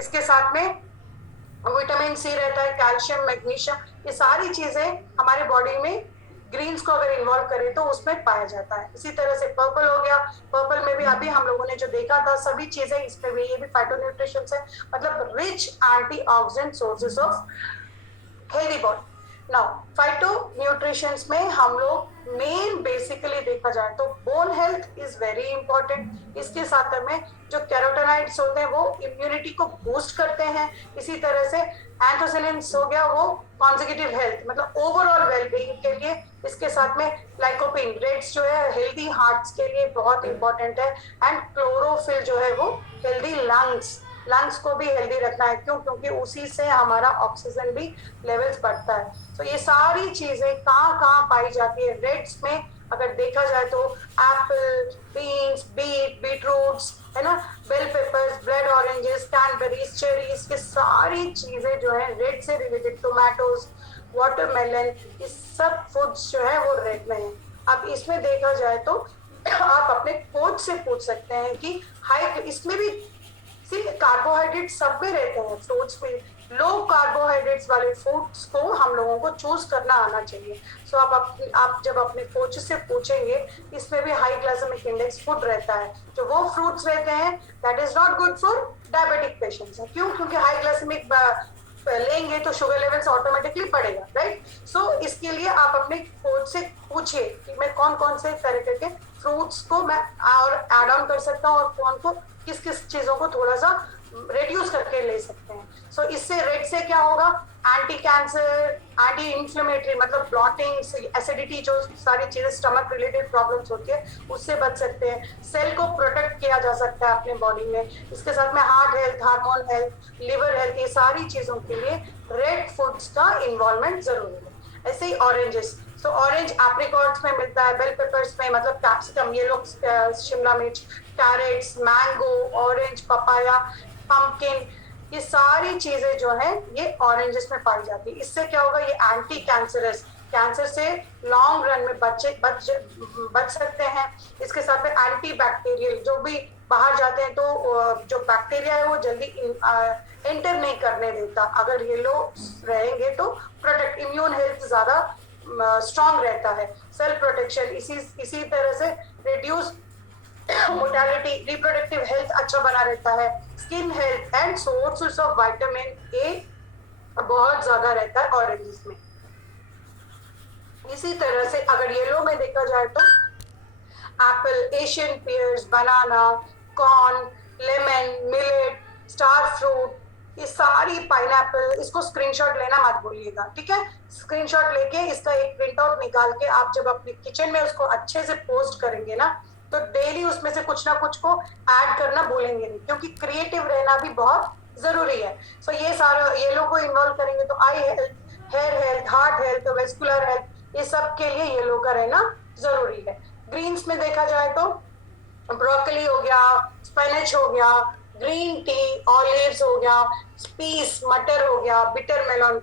इसके साथ में विटामिन सी रहता है, कैल्शियम, मैग्नीशियम, ये सारी चीजें हमारे बॉडी में ग्रीन्स को अगर इन्वॉल्व करें तो उसमें पाया जाता है। इसी तरह से पर्पल हो गया, पर्पल में भी अभी हम लोगों ने जो देखा था सभी चीजें इसमें भी, ये भी फाइटोन्यूट्रिशन है, मतलब rich antioxidant sources of healthy body. Now phyto nutrition में हम लोग मेन बेसिकली देखा जाए तो bone health is very important. इसके साथ में जो कैरोटेनॉइड्स होते हैं वो इम्यूनिटी को बूस्ट करते हैं। इसी तरह से एंथोसिलिन्स हो गया, वो कॉन्जिक्यूटिव हेल्थ मतलब ओवरऑल वेलबींग के लिए। इसके साथ में लाइकोपिन रेड्स जो है हेल्दी हार्ट्स के लिए बहुत इंपॉर्टेंट है। एंड क्लोरोफिल जो है वो हेल्दी लंग्स को भी हेल्दी रखना है। क्यों? क्योंकि उसी से हमारा ऑक्सीजन भी लेवल्स बढ़ता है। तो ये सारी चीजें कहाँ कहाँ पाई जाती है रेड्स में, अगर देखा जाए तो एप्पल, बीन्स, बीटरूट्स है ना, bell peppers, bread oranges, cranberries, cherries, ये सारी चीजें जो है रेड से रिलेटेड, टोमेटोज, वाटरमेलन, ये सब फूड्स जो है वो रेड में है। अब इसमें देखा जाए तो आप अपने कोच से पूछ सकते हैं कि हाई, इसमें भी कार्बोहाइड्रेट सब में रहते हैं फ्रूट्स में, लो कार्बोहाइड्रेट्स वाले फूड्स को हम लोगों को चूज करना आना चाहिए। सो आप जब अपने कोच से पूछेंगे, इसमें भी हाई ग्लाइसेमिक इंडेक्स फूड रहता है, जो वो फ्रूट्स रहते हैं that is not good for diabetic patients. क्यों? क्योंकि हाई ग्लाइसेमिक लेंगे तो शुगर लेवल्स ऑटोमेटिकली बढ़ेगा, राइट। सो इसके लिए आप अपने कोच से पूछिए कि मैं कौन कौन से तरह के फ्रूट्स को मैं और एड ऑन कर सकता हूँ और कौन को किस किस चीजों को थोड़ा सा रिड्यूस करके ले सकते हैं। सो इससे रेड से क्या होगा, एंटी कैंसर, एंटी इंफ्लेमेटरी मतलब ब्लॉटिंग, एसिडिटी, जो सारी चीजें स्टमक रिलेटेड प्रॉब्लम्स होती है उससे बच सकते हैं। सेल को प्रोटेक्ट किया जा सकता है अपने बॉडी में। इसके साथ में heart health, hormone health, liver health, ये सारी चीजों के लिए रेड फूड्स का इन्वॉल्वमेंट जरूरी है। ऐसे ही ऑरेंजेस, सो ऑरेंज एप्रिकॉट्स में मिलता है, बेल पेपर्स में मतलब कैप्सिकम, ये लोग शिमला मिर्च, carrots, mango, orange, papaya, pumpkin, ये सारी चीजें जो है ये ऑरेंजेस में पाई जाती है। इससे क्या होगा, ये एंटी कैंसरस, कैंसर से लॉन्ग रन में बच सकते हैं। इसके साथ में एंटी बैक्टीरियल, जो भी बाहर जाते हैं तो जो बैक्टीरिया है वो जल्दी एंटर नहीं करने देता। अगर ये लोग रहेंगे तो प्रोटेक्ट, इम्यून हेल्थ ज्यादा स्ट्रांग रहता है। सेल प्रोटेक्शन, इसी तरह से रिड्यूस मोर्टेलिटी, रिप्रोडक्टिव हेल्थ अच्छा बना रहता है। Skin health and sources of vitamin A बहुत ज्यादा रहता है ऑरेंजेस में। इसी तरह से अगर येलो में देखा जाए तो apple, Asian pears, banana, corn, lemon, millet, star fruit, ये सारी, पाइनएप्पल, इसको स्क्रीनशॉट लेना मत भूलिएगा, ठीक है। स्क्रीनशॉट लेके इसका एक प्रिंट आउट निकाल के आप जब अपने किचन में उसको अच्छे से पोस्ट करेंगे ना, तो डेली उसमें से कुछ ना कुछ को ऐड करना भूलेंगे नहीं, क्योंकि क्रिएटिव रहना भी बहुत जरूरी है। सो ये सारा येलो को इन्वॉल्व करेंगे तो eye health, hair health, heart health, vascular health, ये सब के लिए येलो का रहना जरूरी है। ग्रीन्स में देखा जाए तो ब्रोकली हो गया, स्पिनच हो गया, ग्रीन टी, ऑलिव्स हो गया, पीस, मटर हो गया, बिटर मेलन,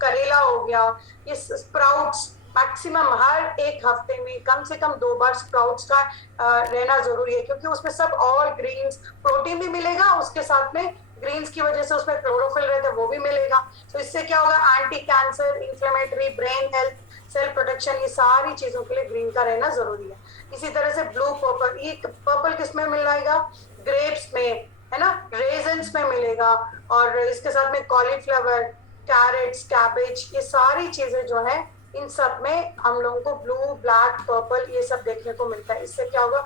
करेला हो गया, ये स्प्राउट्स मैक्सिमम हर एक हफ्ते में कम से कम 2 बार स्प्राउट्स का रहना जरूरी है, क्योंकि उसमें सब ऑल ग्रीन्स, प्रोटीन भी मिलेगा, उसके साथ में ग्रीन्स की वजह से उसमें क्लोरोफिल रहता है वो भी मिलेगा। तो इससे क्या होगा, anti cancer, inflammatory, brain health, cell protection, ये सारी चीजों के लिए ग्रीन का रहना जरूरी है। इसी तरह से ब्लू पर्पल, ये पर्पल किस में मिल जाएगा, ग्रेप्स में है ना, रेजन्स में मिलेगा, और इसके साथ में कॉलीफ्लावर, कैरेट्स, कैबेज, ये सारी चीजें जो है इन सब में हम लोगों को ब्लू, ब्लैक, पर्पल ये सब देखने को मिलता है। इससे क्या होगा,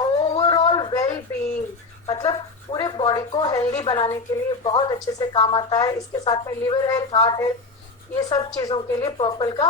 ओवरऑल वेल बीइंग, मतलब पूरे बॉडी को हेल्दी बनाने के लिए बहुत अच्छे से काम आता है। इसके साथ में लिवर हेल्थ, हार्ट हेल्थ, ये सब चीजों के लिए पर्पल का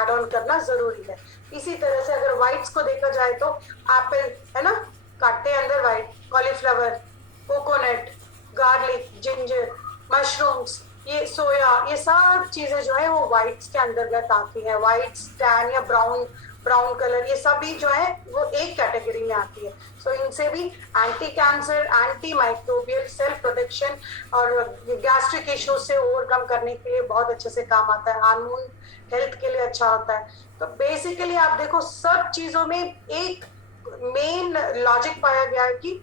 एड ऑन करना जरूरी है। इसी तरह से अगर व्हाइट्स को देखा जाए तो एप्पल है ना, काटते अंदर white, cauliflower, coconut, garlic, ginger, mushrooms, ये सोया, ये सब चीजें जो है वो व्हाइट्स के अंतर्गत आती है। व्हाइट, टैन या ब्राउन कलर, ये सभी जो है वो एक कैटेगरी में आती है। सो इनसे भी anti cancer, anti microbial, cell protection और गैस्ट्रिक इश्यूज से ओवरकम करने के लिए बहुत अच्छे से काम आता है। हार्मोन हेल्थ के लिए अच्छा होता है। तो बेसिकली आप देखो सब चीजों में एक मेन लॉजिक पाया गया है कि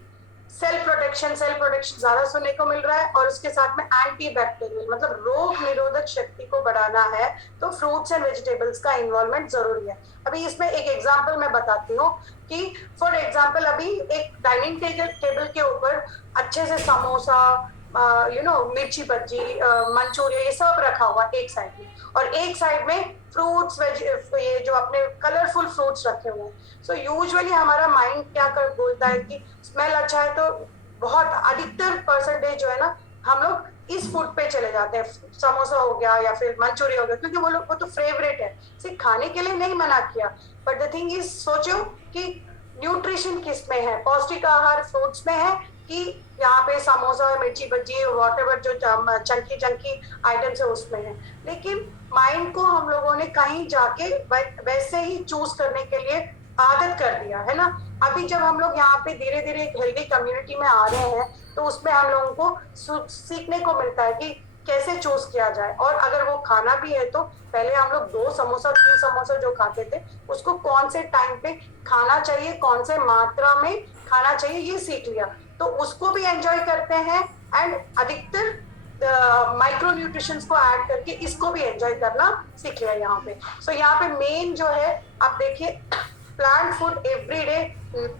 सेल प्रोटेक्शन ज्यादा सुनने को मिल रहा है, और उसके साथ में एंटी बैक्टीरियल मतलब रोग निरोधक शक्ति को बढ़ाना है तो फ्रूट्स एंड वेजिटेबल्स का इन्वॉल्वमेंट जरूरी है। अभी इसमें एक एग्जांपल मैं बताती हूँ कि फॉर एग्जांपल अभी एक डाइनिंग टेबल के ऊपर अच्छे से समोसा, मिर्ची बज्जी, मंचूरियन, ये सब रखा हुआ एक साइड में, और एक साइड में फ्रूट्स वेज, ये जो अपने कलरफुल फ्रूट्स रखे हुए हैं। सो यूजुअली हमारा माइंड क्या कर बोलता है कि स्मेल अच्छा है, तो बहुत अधिकतर परसेंटेज जो है ना हम लोग इस फूड पे चले जाते हैं, समोसा हो गया या फिर मंचूरियन हो गया, क्योंकि वो तो फेवरेट है, सिर्फ खाने के लिए नहीं मना किया, बट द थिंग इज सोचो कि न्यूट्रिशन किस में है, पौष्टिक आहार फ्रूट्स में है कि यहाँ पे समोसा, मिर्ची बज्जी, वॉटेवर जो चंकी चंकी आइटम्स है उसमें है। लेकिन माइंड को हम लोगों ने कहीं जाके वैसे ही चूज करने के लिए आदत कर दिया है ना। अभी जब हम लोग यहाँ पे धीरे धीरे एक हेल्दी कम्युनिटी में आ रहे हैं, तो उसमें हम लोगों को सीखने को मिलता है कि कैसे चूज किया जाए, और अगर वो खाना भी है तो पहले हम लोग 2 समोसा 3 समोसा जो खाते थे उसको कौन से टाइम पे खाना चाहिए, कौन से मात्रा में खाना चाहिए, ये सीख लिया, तो उसको भी एंजॉय करते हैं, एंड अधिकतर माइक्रो न्यूट्रिशंस को ऐड करके इसको भी एंजॉय करना सीख लिया यहाँ पे। सो यहाँ पे मेन जो है, आप देखिए प्लांट फूड एवरी डे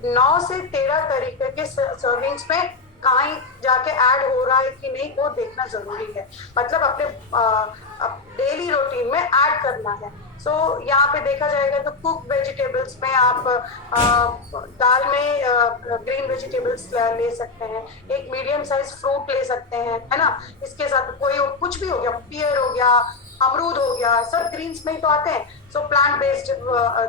9 से 13 तरीके के सर्विंग्स में कहीं जाके ऐड हो रहा है कि नहीं वो देखना जरूरी है, मतलब अपने डेली रूटीन में ऐड करना है। सो यहाँ पे देखा जाएगा तो कुक वेजिटेबल्स में आप दाल में ग्रीन वेजिटेबल्स ले सकते हैं, एक मीडियम साइज फ्रूट ले सकते हैं, है ना, इसके साथ कोई कुछ भी हो गया, पियर हो गया, अमरूद हो गया, सब ग्रीन्स में ही तो आते हैं। सो प्लांट बेस्ड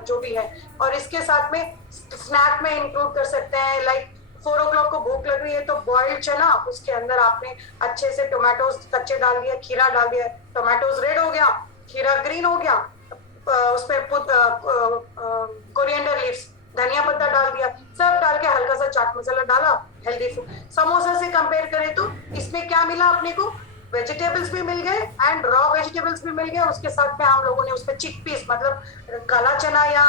जो भी है, और इसके साथ में स्नैक में इंक्लूड कर सकते हैं, लाइक 4 o'clock को भूख लग रही है तो बॉइल्ड चना, उसके अंदर आपने अच्छे से टोमेटोज कच्चे डाल दिया, खीरा डाल दिया, टोमेटोज रेड हो गया, खीरा ग्रीन हो गया, उसमें कोरिएंडर लीव्स, धनिया पत्ता डाल दिया, सब डाल के हल्का सा चाट मसाला डाला, हेल्दी फूड। समोसा से कंपेयर करें तो इसमें क्या मिला अपने को, वेजिटेबल्स भी मिल गए एंड रॉ वेजिटेबल्स भी मिल गए, उसके साथ में हम लोगों ने उसमें चिक पीस मतलब काला चना या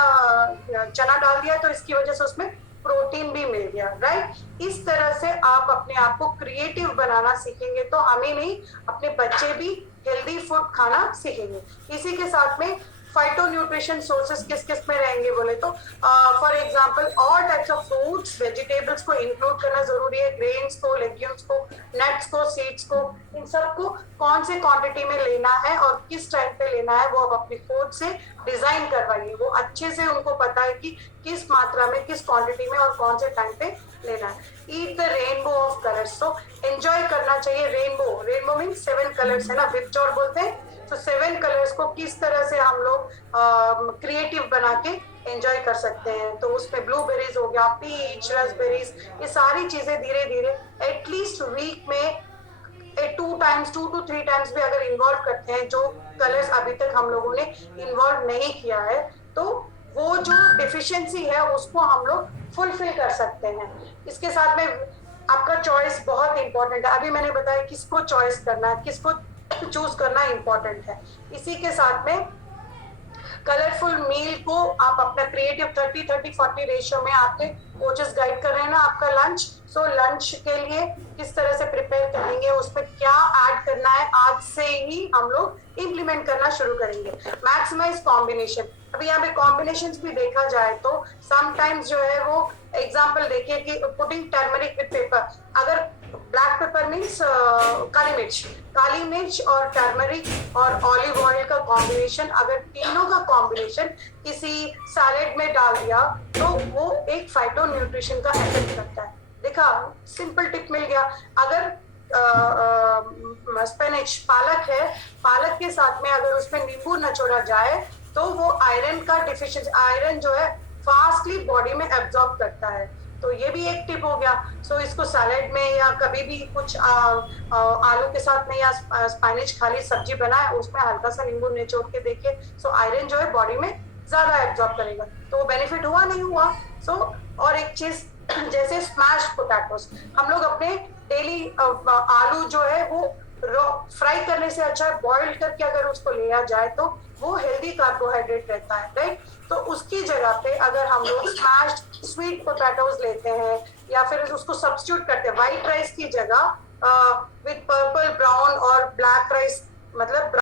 चना डाल दिया, तो इसकी वजह से उसमें प्रोटीन भी मिल गया, राइट। इस तरह से आप अपने आप को क्रिएटिव बनाना सीखेंगे तो हमें नहीं, अपने बच्चे भी हेल्दी फूड खाना सीखेंगे। इसी के साथ में फाइटो न्यूट्रिशन सोर्सेस किस किस में रहेंगे बोले तो for example all types of fruits vegetables को इंक्लूड करना जरूरी है, ग्रेन्स को, लेग्यूम्स को, नट्स को, सीड्स को, इन सबको कौन से क्वांटिटी में लेना है और किस टाइम पे लेना है वो आप अपनी फूड से डिजाइन करवाइए, वो अच्छे से उनको पता है कि किस मात्रा में, किस क्वांटिटी में और कौन से टाइम पे लेना है। Eat the rainbow of colours, तो एंजॉय करना चाहिए रेनबो, रेनबो मीन 7 कलर्स है ना, विपचौर बोलते हैं, तो 7 कलर्स को किस तरह से हम लोग क्रिएटिव बना के एंजॉय कर सकते हैं। तो उसमें ब्लूबेरीज हो गया, पीच, रास्पबेरीज, ये सारी चीजें धीरे धीरे एटलीस्ट वीक में 2 to 3 टाइम्स भी अगर इन्वॉल्व करते हैं, जो कलर्स अभी तक हम लोगों ने इन्वॉल्व नहीं किया है, तो वो जो डिफिशियंसी है उसको हम लोग फुलफिल कर सकते हैं। इसके साथ में आपका चॉइस बहुत इंपॉर्टेंट है, अभी मैंने बताया किसको चॉइस करना है, किसको चूज करना इंपॉर्टेंट है। इसी के साथ में कलरफुल मील को आप अपना क्रिएटिव 30-30-40 रेशियो में आपके कोचेस गाइड कर रहे हैं ना आपका लंच, सो लंच के लिए किस तरह से प्रिपेयर करेंगे, उसमें क्या ऐड करना है, आज से ही हम लोग इम्प्लीमेंट करना शुरू करेंगे। मैक्सिमाइज कॉम्बिनेशन, अभी यहाँ पे कॉम्बिनेशन भी देखा जाए तो समटाइम्स जो है वो एग्जाम्पल देखिए कि पुटिंग टर्मरिक विद पेपर, अगर ब्लैक पेपर मीन्स काली मिर्च और टर्मरिक और ऑलिव ऑयल का कॉम्बिनेशन, अगर तीनों का कॉम्बिनेशन किसी सैलेड में डाल दिया तो वो एक फाइटो न्यूट्रिशन का इफेक्ट करता है। देखा, सिंपल टिप मिल गया। अगर स्पिनच पालक है, पालक के साथ में अगर उसमें नींबू नचोड़ा जाए तो वो आयरन का डिफिशियंसी, आयरन जो है फास्टली बॉडी में एब्जॉर्ब करता है, तो ये भी एक टिप हो गया। सो इसको सैलेड में या कभी भी कुछ आलू के साथ में या स्पिनच खाली सब्जी बनाए उसमें हल्का सा नींबू निचोड़ के देखिए, सो आयरन जो है बॉडी में ज्यादा एब्जॉर्ब करेगा, तो वो बेनिफिट हुआ नहीं हुआ। सो और एक चीज जैसे स्मैश्ड पोटैटोस, हम लोग अपने डेली आलू जो है वो फ्राई करने से अच्छा है बॉइल करके अगर उसको लिया जाए तो वो हेल्दी कार्बोहाइड्रेट रहता है, राइट। तो उसकी जगह पे अगर हम लोग स्मैश्ड स्वीट पोटैटोज लेते हैं या फिर उसको सब्स्टिट्यूट करते हैं व्हाइट राइस की जगह विथ पर्पल ब्राउन और ब्लैक राइस, मतलब